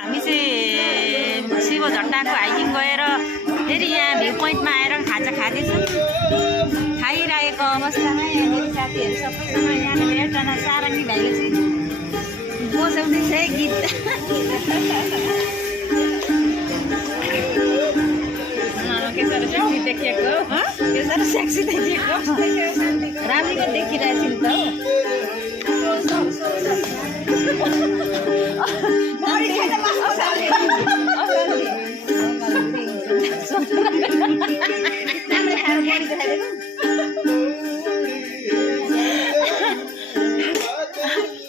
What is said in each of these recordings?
हामी चाहिँ शिव झट्टाको हाइकिङ गएर फेरि यहाँ भ्यू पोइन्टमा आएर खाजा खाँदैछौँ। खाइरहेको अवस्थामा यहाँनिर साथीहरू सबैसँग यहाँनिर एकजना सारङ्गी भाइले चाहिँ बजाउँदैछ है गीत। के साह्रो सेक्सी देखिएको के साह्रो सेक्सी देखिएको राम्रीको देखिरहेको थियौँ त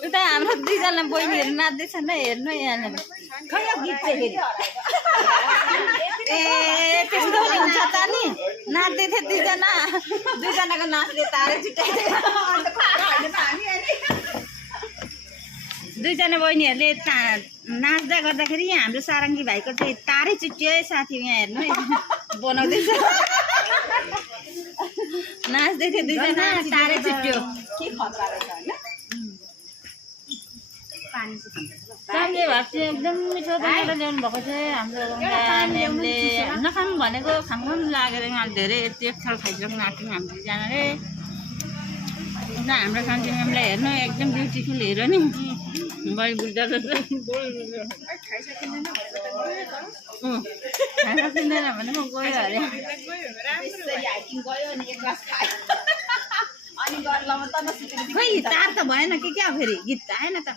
उता हाम्रो दुईजना बहिनीहरू नाच्दैछन् र हेर्नु यहाँनिर गीत चाहिँ फेरि ए त्यस्तो हुन्छ त नि नाच्दै थियो दुईजनाको नाचले तारै छुट्याइदियो। दुईजना बहिनीहरूले नाच्दा गर्दाखेरि यहाँ हाम्रो सारङ्गी भाइको चाहिँ तारै चुट्यो है साथी। यहाँ हेर्नु है बनाउँदैछ नाच्दै थियो दुईजना तारै चुट्यो। सन्जय भाग चाहिँ एकदम मिठो बनाएर ल्याउनु भएको थियो हाम्रो म्यामले। नखाऊँ भनेको खाऊँ लागेर यहाँ धेरै एक थाल खाइसक्नु आँट्यौँ हामी दुईजनाले। हाम्रो सन्जय म्यामलाई हेर्नु एकदम ब्युटिफुल हेरो नि बढी बुझ्दा खान सकिँदैन भने म गयो अरे खै तार त भएन कि क्या फेरि गीत त आएन त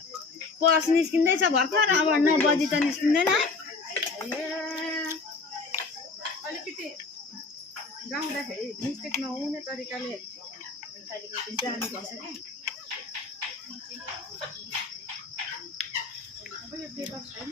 पस निस्किँदैछ भर्खर अब 9 बजी त निस्किँदैन। अलिकति गाउँदाखेरि मिस्टेक नहुने तरिकाले जानुपर्छ क्या। अब यो पेपर छैन